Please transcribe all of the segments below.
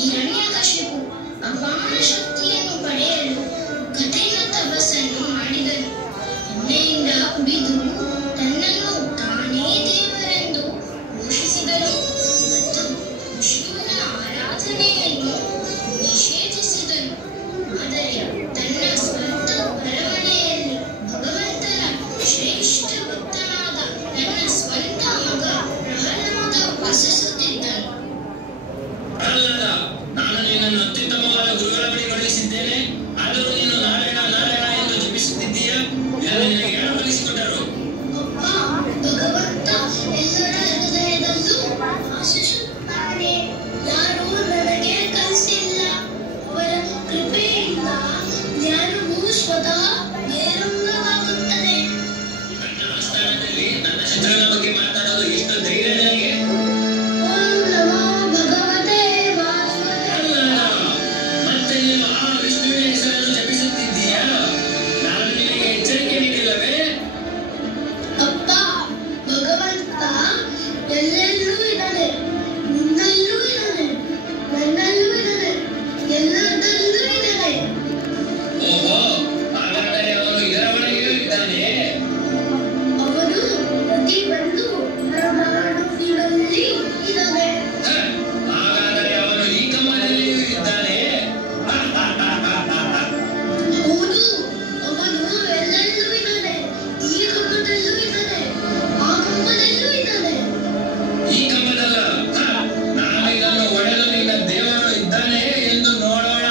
ಹಿರಣ್ಯಕಶಿಪು ಅಪಾರ ಶಕ್ತಿಯನ್ನು ಪಡೆಯಲು ಕಠಿಣ ತಪಸ್ಸನ್ನು ಮಾಡಿದನು. ಎಣ್ಣೆಯಿಂದ ಕುಡಿದು ತನ್ನನ್ನು ತಾನೇ ದೇವರೆಂದು ಘೋಷಿಸಿದನು ಮತ್ತು ಶಿವನ ಆರಾಧನೆಯನ್ನು ನಿಷೇಧಿಸಿದನು. ಆದರೆ ತನ್ನ ಸ್ವಂತ ಅರಮನೆಯಲ್ಲಿ ಭಗವಂತನ ಶ್ರೇಷ್ಠ ಭಕ್ತನಾದ ನನ್ನ ಸ್ವಂತ ಮಗ ಪ್ರಹ್ಲಾದ ವಾಸಿಸುತ್ತಿದ್ದನು. ನಾನು ನಿನ್ನನ್ನು ಅತ್ಯುತ್ತಮವಾದ ಗುರುಗಳ ಬಳಿ ಕಳುಹಿಸಿದ್ದೇನೆ, ಆದರೂ ನೀನು ನಾರಾಯಣ ನಾರಾಯಣ ಎಂದು ಜಪಿಸುತ್ತಿದ್ದೀಯಾ? ನಿನಗೆ ಯಾರು ಕಲಿಸಿಕೊಟ್ಟರು? ಅಪ್ಪ, ಭಗವಂತ ಎಲ್ಲರ ಹೃದಯದಲ್ಲೂ ವಾಸಿಸುತ್ತಾನೆ. ಯಾರೂ ನನಗೆ ಕಲಿಸಿಲ್ಲ. ಅವರ ಕೃಪೆಯಿಂದ ಜ್ಞಾನವು ಸ್ವತಃ ನೇರಂಗವಾಗುತ್ತದೆ. ನನ್ನ ಆಸ್ಥಾನದಲ್ಲಿ ನನ್ನ ಶತ್ರುಗಳ ಬಗ್ಗೆ ಮಾತಾಡಲು ಎಷ್ಟು ಧೈರ್ಯ ನನಗೆ? ಓಂ ನಮೋ ಭಗವತೆ ವಾಸುದೇವಾಯ. ಮತ್ತೆ ನೀನು ಆ ವಿಷ್ಣುವಿನ ಹೆಸರನ್ನು ಜಪಿಸುತ್ತಿದ್ದೀಯಾ? ನಾನು ನಿನಗೆ ಎಚ್ಚರಿಕೆ ನೀಡಿಲ್ಲವೇ? ಅಪ್ಪ, ಭಗವಂತ ಎಲ್ಲೆಲ್ಲೂ ಇದ್ದಾನೆ. ನಿನ್ನಲ್ಲೂ ಇದ್ದಾನೆ, ನನ್ನಲ್ಲೂ ಇದ್ದಾನೆ, ಎಲ್ಲದರಲ್ಲೂ ಇದ್ದಾನೆ. ಓಹೋ, ಹಾಗಾದರೆ ಅವನು ಇದರ ಒಳಗೆಯೂ ಇದ್ದಾನೆ. ಅವನು ಪ್ರತಿಯೊಂದು ಪರಮಾಣುವಿನಲ್ಲಿ ಇದ್ದಾನೆ. ಹಾಗಾದರೆ ಅವನು ಈ ಕಮಲದಲ್ಲಿಯೂ ಇದ್ದಾನೆ. ಹೌದು, ಅವನು ಎಲ್ಲೆಲ್ಲೂ ಇದ್ದಾನೆ. ಈ ಕಂಬದಲ್ಲೂ ಇದ್ದಾನೆ, ಆ ಕಂಬದಲ್ಲೂ ಇದ್ದಾನೆ. ಈ ಕಮಲದಲ್ಲ, ನಾನು ಇದನ್ನು ಒಡೆದು ನಿನ್ನ ದೇವರು ಇದ್ದಾನೆ ಎಂದು ನೋಡೋಣ.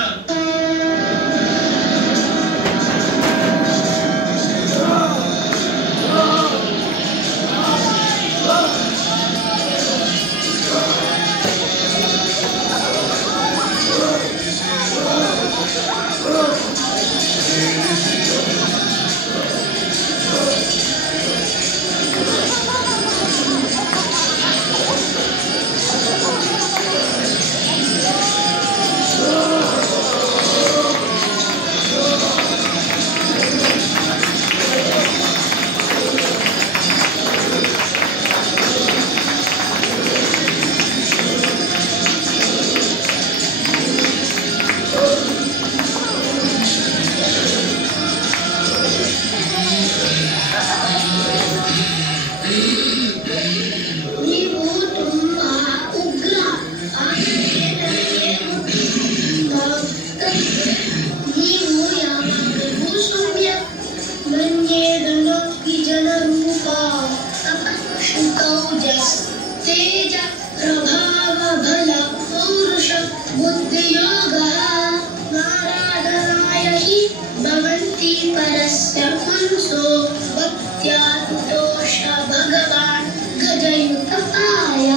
ನೀವು ತುಂಬಾ ಉಗ್ರ. ಆದರೆ ನನಗೆ ನೀವು ಯಾವಾಗಲೂ ಸೌಮ್ಯ. ಮನ್ಯೇದನೋಪಿ ಜನರೂಪ ಶ್ರುತೌಜಸ್ ತೇಜ ಪ್ರಭಾವ ಬಲ ಪೌರುಷ ಬುದ್ಧಿಯೋಗ ನಾರಾಯಣಾಯ ಹಿ ಭವಂತಿ ಪರಸ್ಯ ಮನಸೋ ಭಕ್ತ್ಯಾ ತುತೋಷ ಭಗವಾನ್ ಗಜಯುತಾಯ.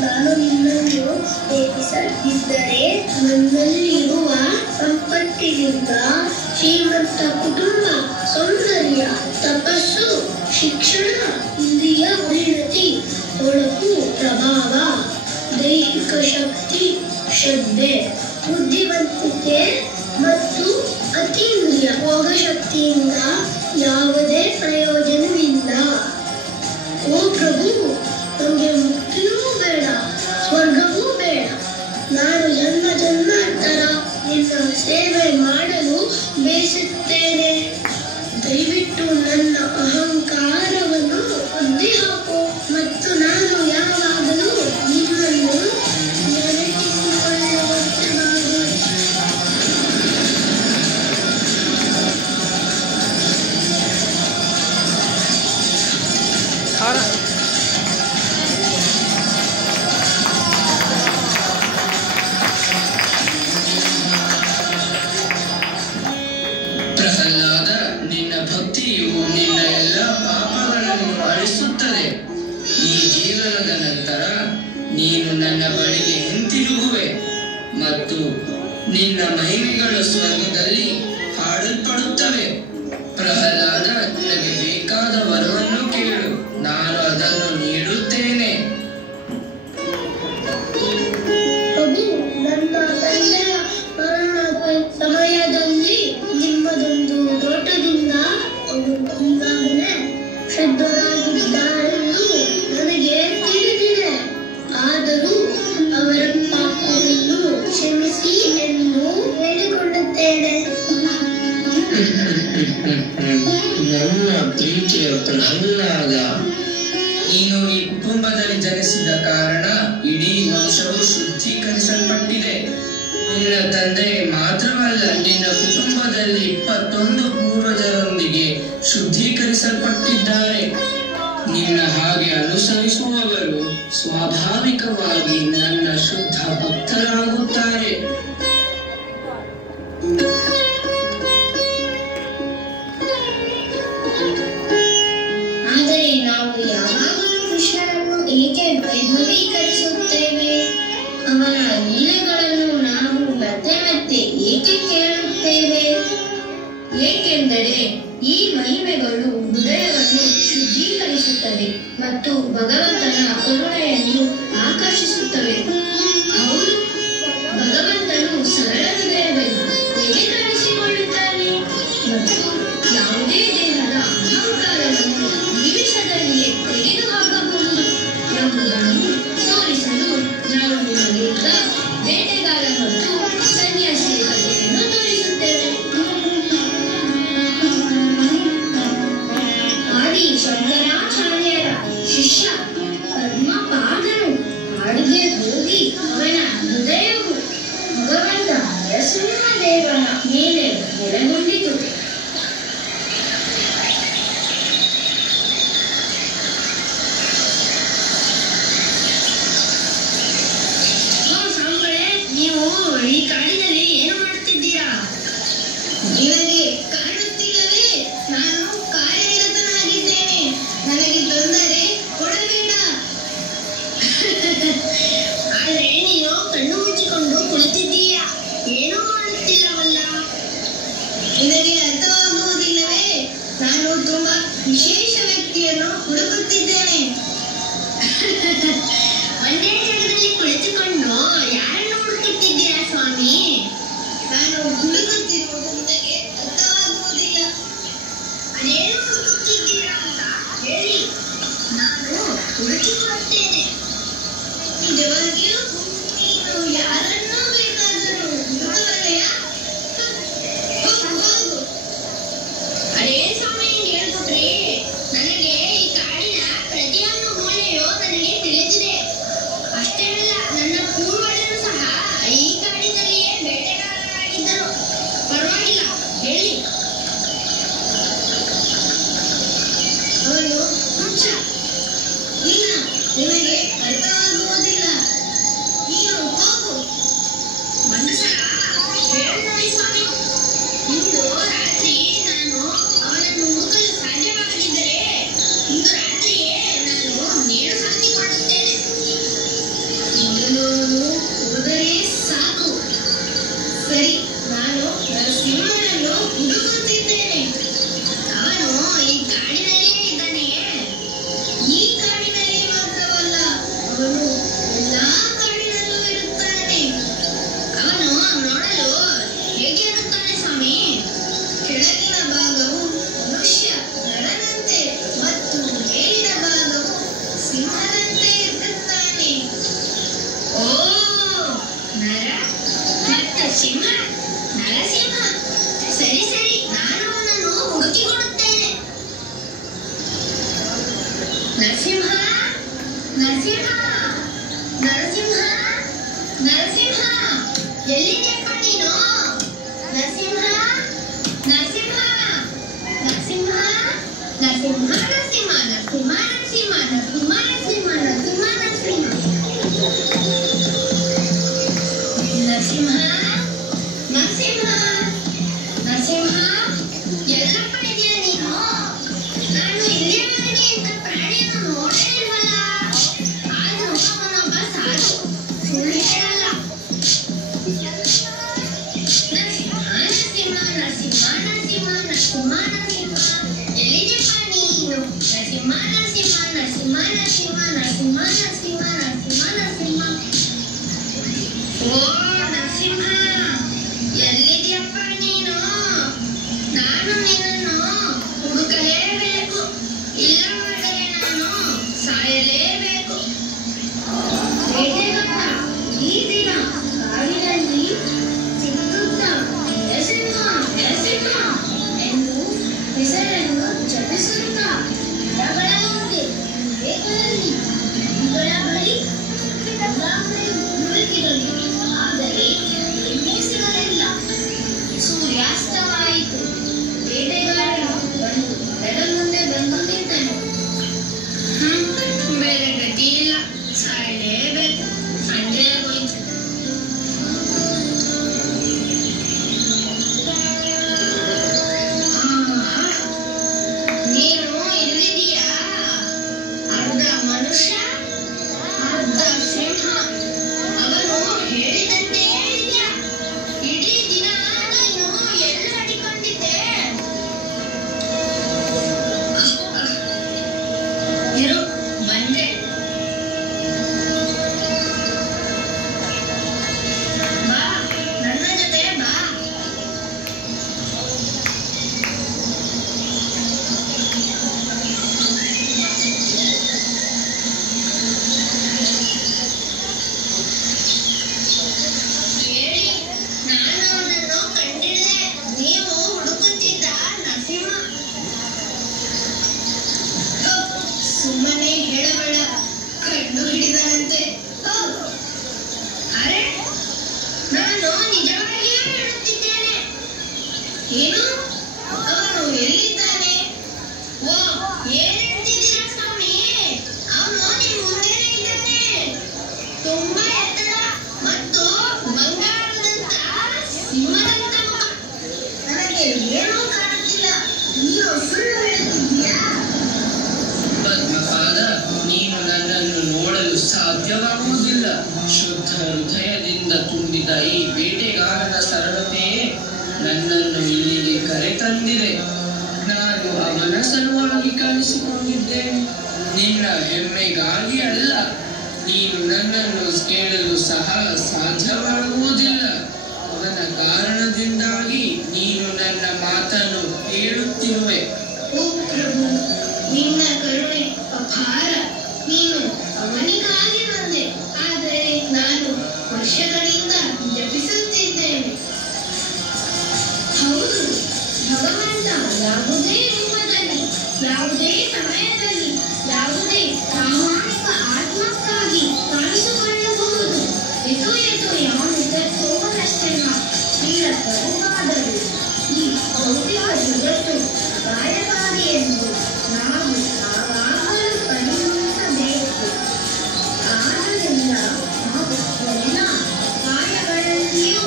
ನಾನು ನಿನ್ನನ್ನು ಪ್ರೇಮಿಸದಿದ್ದರೆ ನನ್ನಲ್ಲಿರುವ ಸಂಪತ್ತಿನಿಂದ ಶ್ರೀಮಂತ ಕುಟುಂಬ, ಸೌಂದರ್ಯ, ತಪಸ್ಸು, ಶಿಕ್ಷಣ, ಇಂದ್ರಿಯ ಪರಿಣತಿ, ಹೊಳಪು, ಪ್ರಭಾವ, ದೈಹಿಕ ಶಕ್ತಿ, ಶ್ರದ್ಧೆ, ಬುದ್ಧಿವಂತಿಕೆ ಮತ್ತು ಅತೀಂದ್ರಿಯ ಭೋಗಶಕ್ತಿಯಿಂದ ಯಾವುದೇ ಪ್ರಯೋಜನವಿಲ್ಲ. ಓ ಪ್ರಭು, ನಮಗೆ ಮುಕ್ತಿಯೂ ಬೇಡ, ಸ್ವರ್ಗವೂ ಬೇಡ. ನಾನು ಜನ್ಮ ಜನ್ಮಾಂತರ ನಿನ್ನ ಸೇವೆ ಮಾಡಲು ಬಯಸುತ್ತೇನೆ. ದಯವಿಟ್ಟು ನನ್ನ ಅಹಂಕಾರವನ್ನು ಒದ್ದಿ ಹಾಕು ಮತ್ತು ನಾನು ಯಾವಾಗಲೂ ನಿನ್ನನ್ನು ನೆನಪಿಸಿಕೊಳ್ಳುವಂತೆ ಮಾಡು. ಪ್ರಹ್ಲಾದ, ನಿನ್ನ ಭಕ್ತಿಯು ನಿನ್ನ ಎಲ್ಲ ಪಾಪಗಳನ್ನು ಅಳಿಸುತ್ತದೆ. ಈ ಜೀವನದ ನಂತರ ನೀನು ನನ್ನ ಬಳಿಗೆ ಹಿಂತಿರುಗುವೆ ಮತ್ತು ನಿನ್ನ ಮಹಿಮೆಗಳು ಸ್ವರ್ಗದಲ್ಲಿ ಹಾಡಲ್ಪಡುತ್ತವೆ. ಪ್ರಹ್ಲಾದ, ನಿನಗೆ ಬೇಕಾದ ವರವನ್ನು ಕೇಳು, ನಾನು ಅದನ್ನು ನೀಡುತ್ತೇನೆ. ಪ್ರಭು, ನನ್ನ ತಂದೆಯ ಮರಣದ ಸಮಯದಲ್ಲಿ ನಿಮ್ಮದೊಂದು ತೋಟದಿಂದ ಅವರು ಈಗಾಗಲೇ ಶುದ್ಧರಾಗಿದ್ದಾರೆಂದು ನನಗೆ ತಿಳಿದಿದೆ. ಆದರೂ ಅವರ ಪಾಪವನ್ನು ನೀನು ಈ ಕುಟುಂಬದಲ್ಲಿ ಜನಿಸಿದ ಕಾರಣ ಇಡೀ ವಂಶವು ಶುದ್ಧೀಕರಿಸಲ್ಪಟ್ಟಿದೆ. ನಿನ್ನ ತಂದೆ ಮಾತ್ರವಲ್ಲ, ನಿನ್ನ ಕುಟುಂಬದಲ್ಲಿ 21 ಪೂರ್ವಜರೊಂದಿಗೆ ಶುದ್ಧೀಕರಿಸಲ್ಪಟ್ಟಿದ್ದಾರೆ. ನಿನ್ನ ಹಾಗೆ ಅನುಸರಿಸುವವರು ಸ್ವಾಭಾವಿಕವಾಗಿ ನನ್ನ ಶುದ್ಧ ಭಕ್ತರಾಗುತ್ತಾರೆ. ಆದರೆ ನಾವು ಯಾವಾಗಲೂ ಕೃಷ್ಣನನ್ನು ಏಕೆ ವೈಭವೀಕರಿಸುತ್ತೇವೆ? ಅವನ ಲೀಲೆಗಳನ್ನು ನಾವು ಮತ್ತೆ ಮತ್ತೆ ಏಕೆ ಕೇಳುತ್ತೇವೆ? ಏಕೆಂದರೆ ಈ ಮಹಿಮೆಗಳು ಹೃದಯವನ್ನು ಶುದ್ಧೀಕರಿಸುತ್ತವೆ ಮತ್ತು ಭಗವಂತನ ಕರುಣೆಯನ್ನು ಆಕರ್ಷಿಸುತ್ತವೆ. ಹೌದು, ಭಗವಂತನು ಸರಳ ಹೃದಯದಲ್ಲಿ ಹೇಗೆ ಕಾಣಿಸಿಕೊಳ್ಳುತ್ತಾನೆ ಮತ್ತು ಯಾವುದೇ ದೇಹದ ಅಹಂಕಾರವನ್ನು ನಿಮಿಷದಲ್ಲಿಯೇ ತೆಗೆದುಹಾಕಬಹುದು ಎಂಬುದನ್ನು ತೋರಿಸಲು ನಾವು ನಿಮಗೀಗ ಬೇಟೆಗಾರ ಮತ್ತು ಸನ್ಯಾಸಿಯ ಕಥೆಯನ್ನು ತೋರಿಸುತ್ತೇವೆ. ಆದಿ ಶಂಕರಾಚಾರ್ಯರ ಶಿಷ್ಯ ಪದ್ಮಪಾದನು ಕಾಡಿಗೆ ಹೋಗಿ ಅವನ ಹೃದಯವು ಭಗವಂತ ನರಸಿಂಹದೇವನ ಮೇಲೆ ನೆಲೆಗೊಂಡಿತು. ನೀವು ಈ ಕಾಡಿನಲ್ಲಿ ಏನು ಮಾಡುತ್ತಿದ್ದೀರಾ? ನಿಮಗೆ ಕಾಣುತ್ತಿಲ್ಲವೇ? ನಾನು ಕಾರ್ಯನಿರತನಾಗಿದ್ದೇನೆ. ನನಗೆ ತೊಂದರೆ ಕೊಡಬೇಡ. ಆದ್ರೆ ನೀನು ಕಣ್ಣು ಮುಚ್ಚಿಕೊಂಡು ಕುಳಿತಿದ್ದೀಯಾ, ಏನೂ ಮಾಡುತ್ತಿಲ್ಲವಲ್ಲ. ನಿನಗೆ ಅರ್ಥವಾಗುವುದಿಲ್ಲವೇ? ನಾನು ತುಂಬಾ ವಿಶೇಷ ವ್ಯಕ್ತಿಯನ್ನು ಹುಡುಕುತ್ತಿದ್ದೇನೆ. ಒಂದೇ ಜಾಗದಲ್ಲಿ ಕುಳಿತುಕೊಂಡು ಯಾರನ್ನು ಹುಡುಕುತ್ತಿದ್ದೀರಾ ಸ್ವಾಮಿ? ನಾನು ಹುಡುಕುತ್ತಿರುವುದು ನಿನಗೆ ಅರ್ಥವಾಗುವುದಿಲ್ಲ. ಅದೇನು ಹುಡುಕುತ್ತಿದ್ದೀರಾ ಅಂತ ಹೇಳಿ, ನಾನು ಹುಡುಕಿಕೊಡುತ್ತೇನೆ. ನಿಜವಾಗಿಯೂ ನೀನು ಯಾರನ್ನೂ ಬೇಕಾದರೂ ಹುಡುಕಬಲ್ಲೆಯಾ? ಹೋಗು. ಅದೇ ಸ್ವಾಮಿ ಹೇಳ್ಕೊಟ್ರಿ. ನನಗೆ ಈ ಕಾಡಿನ ಪ್ರತಿಯೊಂದು ಮೂಲೆಯೂ ನನಗೆ ತಿಳಿದಿದೆ. ಅಷ್ಟೇ ಅಲ್ಲ, ನನ್ನ ಪೂರ್ವಜರು ಸಹ ಈ ಕಾಡಿನಲ್ಲಿಯೇ ಬೇಟೆಗಾರರಾಗಿದ್ದರು. ಪರವಾಗಿಲ್ಲ, ಹೇಳಿ. ಅವನು ಹುಚ್ಚ. ಇಲ್ಲ, ನಿಮಗೆ ಅರ್ಥವಾಗುವುದಿಲ್ಲ. ನೀನು ಹೋಗು. ಒಂದು ಸಲ ಹೇಳಿ ನೋಡಿ ಸ್ವಾಮಿ. ಇಂದು ರಾತ್ರಿ ನಾನು ಅವನನ್ನು ಹುಡುಕಲು ಸಾಧ್ಯವಾಗದಿದ್ದರೆ ಇಂದು ರಾತ್ರಿಯೇ ನಾನು ನೇಣು ಹಾಕಿಕೊಳ್ಳುತ್ತೇನೆ. ಇವನು ಹೋದರೆ ಸಾಕು. ಸರಿ, ನಾನು ನರಸಿಂಹನನ್ನು ಹುಡುಕುತ್ತಿದ್ದೇನೆ. ಅವನು ಈ ಕಾಡಿನಲ್ಲಿಯೇ ಇದ್ದಾನೆಯೇ? ಈ ಕಾಡಿನಲ್ಲಿ ಮಾತ್ರವಲ್ಲ, ಅವನು ಎಲ್ಲಾ ಕಾಡಿನಲ್ಲೂ ಇರುತ್ತಾನೆ. ಅವನು ನೋಡಲು ಹೇಗೆ ಇರುತ್ತಾನೆ ಸ್ವಾಮಿ? ಕೆಳಗಿನ ಭಾಗವು ಮನುಷ್ಯ ನರನಂತೆ ಮತ್ತು ಮೇಲಿನ ಭಾಗವು ಸಿಂಹದಂತೆ ಇರುತ್ತಾನೆ. ಓ, ನರ ಮತ್ತು ಸಿಂಹ, ನರಸಿಂಹ. ಸರಿ ಸರಿ, ನಾನು ಅವನನ್ನು ಹುಡುಕಿಕೊಡುತ್ತೇನೆ. ನರಸಿಂಹ, ನರಸಿಂಹ, ನರಸಿಂಹ, ನರಸಿಂಹ, ಎಲ್ಲಿದೆಯಪ್ಪ ನೀನು? ನರಸಿಂಹ, ನರಸಿಂಹ, ನರಸಿಂಹ, ನರಸಿಂಹ, ನರಸಿಂಹ, ನರಸಿಂಹ, ನರಸಿಂಹ, ನರಸಿಂಹ, ನರಸಿಂಹ, ನರಸಿಂಹ, ನರಸಿಂಹ, ನರಸಿಂಹ, ನರಸಿಂಹ, ನರಸಿಂಹ, ಎಲ್ಲಪ್ಪ ಇದೆಯಾ ನೀನು? ನಾನು ಇಲ್ಲಿಯವರೆಗೆ ಇಂಥ ಪ್ರಾಣಿಯನ್ನು ನೋಡೇ ಇಲ್ವಲ್ಲ. ಆದ್ರೂ ಅವನೊಬ್ಬ ಸಾಧು, ಸುಳ್ಳು ಹೇಳಲ್ಲ. ನರಸಿಂಹ, ನರಸಿಂಹ, ಎಲ್ಲಾದರೂ ಮುಳುಗಿರಲಿ, ಆದರೆ ಎಮ್ಮೆ ಸಿಗಲಿಲ್ಲ. ಸೂರ್ಯಾಸ್ತವಾಯಿತು. ಬೇಟೆಗಾರನು ಬಂದು ಬೆಳದ ಮುಂದೆ ಬಂದು ನಿಂತನು. ಬೇರೆ ಗತಿ ಇಲ್ಲ, ಸಾಯಲೇಬೇಕು. ಸಂಜೆ ಆಗೋಯ್ತು. ನೀನು ಇಲ್ಲಿದೀಯಾ? ಅರ್ಧ ಮನುಷ್ಯ, ಅರ್ಧ ಸಿಂಹ. ಅವನು ಹೇಳಿದಂತೆ ಹೇಳಿದ್ಯಾ? ಇಡೀ ದಿನ ನೀನು ಎಲ್ಲ ಅಡಿಕೊಂಡಿದ್ದೆ. ಇರು, ಬಂದೆ. ಬಾ, ನನ್ನ ಜೊತೆ ಬಾ. ಹೇಳಿ, ನಾನು ಅವನನ್ನು ಕಂಡಿದ್ದೆ. ನೀವು ಹುಡುಕುತ್ತಿದ್ದ ನರಸಿಂಹ. ಸುಮ್ಮನೆ ಹೇಳಬೇಡ, ಕಂಡು ಹಿಡಿದನಂತೆ. ಅರೆ, ನಾನು ನಿಜವಾಗಿಯೇ ಹೇಳುತ್ತಿದ್ದೇನೆ. ಏನು? ಅವನು ಎಲ್ಲಿದ್ದಾನೆ? ಓ, ಏನ್ ಹೇಳ್ತಿದ್ದೀರಾ ಸ್ವಾಮಿ? ಅವನು ನಿಮ್ಮ ಮುಂದೆನೇ ಇದ್ದಾನೆ. ತುಂಬಾ ಎತ್ತರ ಮತ್ತು ಬಂಗಾರದಂತ ಸಿಂಹದಂತ ಮುಖ. ನನಗೆ ಏನೂ ಕಾಣುತ್ತಿಲ್ಲ. ನೀನು ಸುಳ್ಳು ಹೇಳುತ್ತಿದ್ದೀಯಾ? ಪದ್ಮಪಾದ, ನೀನು ನನ್ನನ್ನು ನೋಡಲು ಸಾಧ್ಯವಾಗುವುದಿಲ್ಲ. ಶುದ್ಧ ಹೃದಯದಿಂದ ತುಂಬಿದ ಈ ಬೇಟೆಗಾರನ ಸರಳತೆಯೇ ನನ್ನನ್ನು ಇಲ್ಲಿಗೆ ಕರೆತಂದಿದೆ. ನಾನು ಅವನ ಸಲುವಾಗಿ ಕಾಣಿಸಿಕೊಂಡಿದ್ದೇನೆ, ನಿನ್ನ ಹೆಮ್ಮೆಗಾಗಿ ಅಲ್ಲ. ನೀನು ನನ್ನನ್ನು ಕೇಳಲು ಸಹ ಸಾಧ್ಯವಾಗುವುದಿಲ್ಲ. ಅವನ ಕಾರಣದಿಂದಾಗಿ ನೀನು ನನ್ನ ಮಾತನ್ನು ಕೇಳುತ್ತಿರುವೆ. ಓ ಪ್ರಭು, ನಿನ್ನ ಕರುಣೆ ಅಪಾರ. ನೀನು ಅವನಿಗಾಗಿ ಬಂದೆ, ಆದರೆ ನಾನು ವರ್ಷಗಳಿಂದ ಜಪಿಸುತ್ತಿದ್ದೇನೆ. ಹೌದು, ಭಗವಂತ ಯಾವುದೇ ರೂಪದಲ್ಲಿ, ಯಾವುದೇ ಸಮಯದಲ್ಲಿ, ಯಾವುದೇ ಪ್ರಾಮಾಣಿಕ ಆತ್ಮಕ್ಕಾಗಿ ಕಾಣಿಸಿಕೊಳ್ಳಬಹುದು. ಎದು ಎದು ಯಾವನಿದ್ದೋ ನರಸಿಂಹ ತೀರ ತರುವಾದರು ಈ ಭೌತಿಕ ಜಗತ್ತು ಅಪಾಯಕಾರಿ ಎಂದು ನಾವು ಯಾವಾಗಲೂ ಪರಿಗಣಿಸಬೇಕು. ಆದ್ದರಿಂದ ನಾವು ಎಲ್ಲ ಅಪಾಯಗಳಲ್ಲಿಯೂ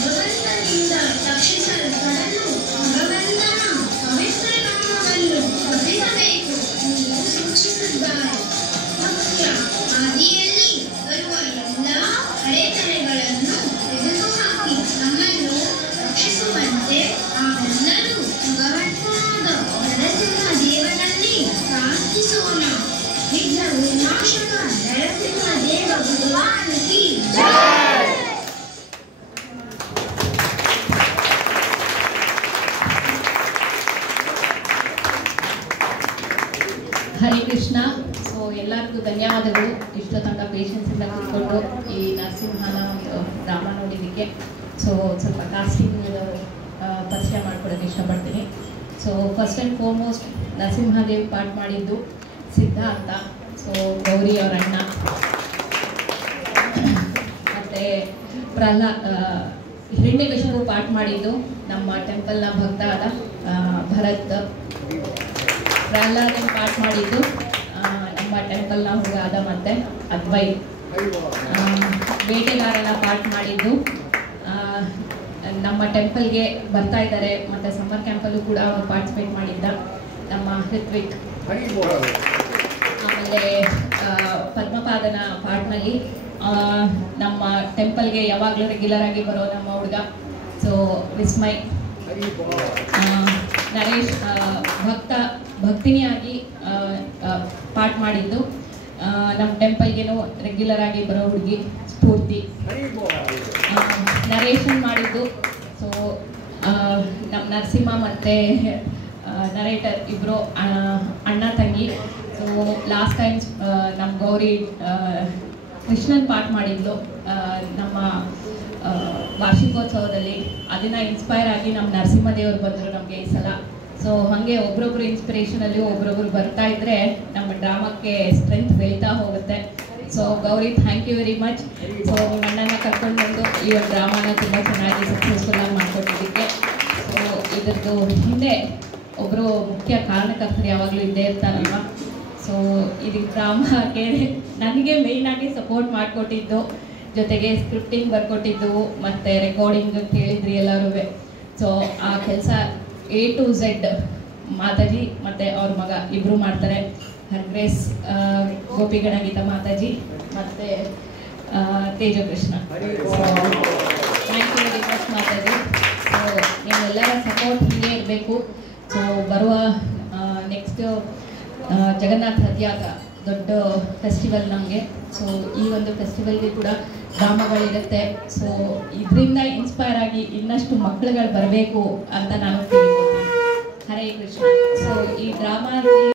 ಭಗವಂತನಿಂದ ರಕ್ಷಿಸಲ್ಪಡಲು ಭಗವಂತನ ಪವಿತ್ರ ನಾಮವನ್ನು ಜಪಿಸಬೇಕು ಎಂದು ಸೂಚಿಸಿದ್ದಾರೆ. ಮುಖ್ಯ ಆದಿಯಲ್ಲಿ ಬರುವ ಎಲ್ಲ ಅಡೆತಡೆಗಳನ್ನು ತೆಗೆದುಹಾಕಿ ನಮ್ಮನ್ನು ರಕ್ಷಿಸುವಂತೆ ನಾವೆಲ್ಲರೂ ಭಗವಂತನಾದ ನರಸಿಂಹ ದೇವನಲ್ಲಿ ಪ್ರಾರ್ಥಿಸೋಣ. ವಿಘ್ನ ವಿನಾಶಕ ನರಸಿಂಹ ದೇವ ಭಗವಾನ್ ಕಿ ಜೈ. ಹರೇ ಕೃಷ್ಣ. ಸೊ ಎಲ್ಲರಿಗೂ ಧನ್ಯವಾದಗಳು. ಇಷ್ಟು ತನಕ ಪೇಷನ್ಸಿಂದ ಕೂತ್ಕೊಂಡು ಈ ನರಸಿಂಹನ ಒಂದು ಡ್ರಾಮ ನೋಡಿದ್ದಕ್ಕೆ. ಸೊ ಸ್ವಲ್ಪ ಕಾಸ್ಟಿಂಗ್ ಪರಿಚಯ ಮಾಡ್ಕೊಡೋಕ್ಕೆ ಇಷ್ಟಪಡ್ತೀನಿ. So first and foremost Narasimhadev ಪಾಠ ಮಾಡಿದ್ದು ಸಿದ್ಧಾರ್ಥ, ಸೊ ಗೌರಿ ಅವರ ಅಣ್ಣ. ಮತ್ತು ಹಿರಣ್ಯಕಶಿಪು ಪಾಠ ಮಾಡಿದ್ದು ನಮ್ಮ ಟೆಂಪಲ್ನ ಭಕ್ತ ಆದ ಭರತ್. ಪ್ರಹ್ಲಾದನ್ ಪಾಠ ಮಾಡಿದ್ದು ನಮ್ಮ ಟೆಂಪಲ್ನ ಹುಡುಗ ಆದ ಮತ್ತೆ ಅದ್ವೈತ್. ಬೇಟೆಗಾರನ ಪಾಠ ಮಾಡಿದ್ದು ನಮ್ಮ ಟೆಂಪಲ್ಗೆ ಬರ್ತಾ ಇದ್ದಾರೆ, ಮತ್ತು ಸಮ್ಮರ್ ಕ್ಯಾಂಪಲ್ಲೂ ಕೂಡ ಪಾರ್ಟಿಸಿಪೇಟ್ ಮಾಡಿದ್ದ ನಮ್ಮ ಹೃತ್ವಿಕ್. ಆಮೇಲೆ ಪದ್ಮಪಾದನ ಪಾಠನಲ್ಲಿ ನಮ್ಮ ಟೆಂಪಲ್ಗೆ ಯಾವಾಗಲೂ ರೆಗ್ಯುಲರ್ ಆಗಿ ಬರೋ ನಮ್ಮ ಹುಡುಗ ಸೊ ವಿಸ್ಮಯ್. ನರೇಶ್ ಭಕ್ತಿನಿಯಾಗಿ ಪಾಠ ಮಾಡಿದ್ದು ನಮ್ಮ ಟೆಂಪಲ್ಗೇನು ರೆಗ್ಯುಲರ್ ಆಗಿ ಬರೋ ಹುಡುಗಿ ಸ್ಫೂರ್ತಿ. ನರೇಶನ್ ಮಾಡಿದ್ದು ಸೊ ನಮ್ಮ ನರಸಿಂಹ ಮತ್ತು ನರೇಟರ್ ಇಬ್ಬರು ಅಣ್ಣ ತಂಗಿ. ಸೊ ಲಾಸ್ಟ್ ಟೈಮ್ ನಮ್ಮ ಗೌರಿ ಕೃಷ್ಣನ್ ಪಾಠ ಮಾಡಿದ್ಲು ನಮ್ಮ ವಾರ್ಷಿಕೋತ್ಸವದಲ್ಲಿ. ಅದನ್ನು ಇನ್ಸ್ಪೈರ್ ಆಗಿ ನಮ್ಮ ನರಸಿಂಹದೇವರು ಬಂದರು ನಮಗೆ ಈ ಸಲ. ಸೊ ಹಾಗೆ ಒಬ್ರೊಬ್ರು ಇನ್ಸ್ಪಿರೇಷನಲ್ಲಿ ಒಬ್ರೊಬ್ರು ಬರ್ತಾ ಇದ್ದರೆ ನಮ್ಮ ಡ್ರಾಮಕ್ಕೆ ಸ್ಟ್ರೆಂತ್ ಬೆಳೀತಾ ಹೋಗುತ್ತೆ. So so Gauri thank you very much. So ನಿಮ್ಮ ಅಣ್ಣನ ಕರ್ಕೊಂಡು ಬಂದು ಈ ಒಂದು ಡ್ರಾಮಾನ ತುಂಬ ಚೆನ್ನಾಗಿ ಸಕ್ಸಸ್ಫುಲ್ಲಾಗಿ ಮಾಡಿಕೊಟ್ಟಿದ್ದಕ್ಕೆ. ಸೊ ಇದ್ರದ್ದು ಹಿಂದೆ ಒಬ್ಬರು ಮುಖ್ಯ ಕಾರಣಕರ್ತರು ಯಾವಾಗಲೂ ಇದ್ದೇ ಇರ್ತಾರಲ್ವ. ಸೊ ಇದಕ್ಕೆ ಡ್ರಾಮಾಗೆ ನನಗೆ ಮೇಯ್ನಾಗಿ ಸಪೋರ್ಟ್ ಮಾಡಿಕೊಟ್ಟಿದ್ದು, ಜೊತೆಗೆ ಸ್ಕ್ರಿಪ್ಟಿಂಗ್ ಬರ್ಕೊಟ್ಟಿದ್ದು ಮತ್ತು ರೆಕಾರ್ಡಿಂಗ್ ಅಂತ ಹೇಳಿದ್ರಿ ಎಲ್ಲರೂ. ಸೊ ಆ ಕೆಲಸ A to Z ಮಾತಾಜಿ ಮತ್ತು ಅವ್ರ ಮಗ ಇಬ್ಬರು ಮಾಡ್ತಾರೆ. ಹರ್ಗ್ರೇಸ್ ಗೋಪಿಗಣ ಗೀತಾ ಮಾತಾಜಿ ಮತ್ತು Tejakrishna. Thank you very much Mataji. So ನಿಮ್ಮೆಲ್ಲರ ಸಪೋರ್ಟ್ ಹೀಗೆ ಇರಬೇಕು. ಸೊ ಬರುವ ನೆಕ್ಸ್ಟ್ ಜಗನ್ನಾಥ ರಥಯಾತ್ರ ದೊಡ್ಡ ಫೆಸ್ಟಿವಲ್ ನಮಗೆ. ಸೊ ಈ ಒಂದು ಫೆಸ್ಟಿವಲ್ಗೆ ಕೂಡ ಡ್ರಾಮಾಗಳಿರುತ್ತೆ. ಸೊ ಇದರಿಂದ ಇನ್ಸ್ಪೈರ್ ಆಗಿ ಇನ್ನಷ್ಟು ಮಕ್ಕಳುಗಳು ಬರಬೇಕು ಅಂತ ನಾನು ಕೇಳ್ಕೊತೀನಿ. ಹರೇ ಕೃಷ್ಣ. ಸೊ ಈ ಡ್ರಾಮಾ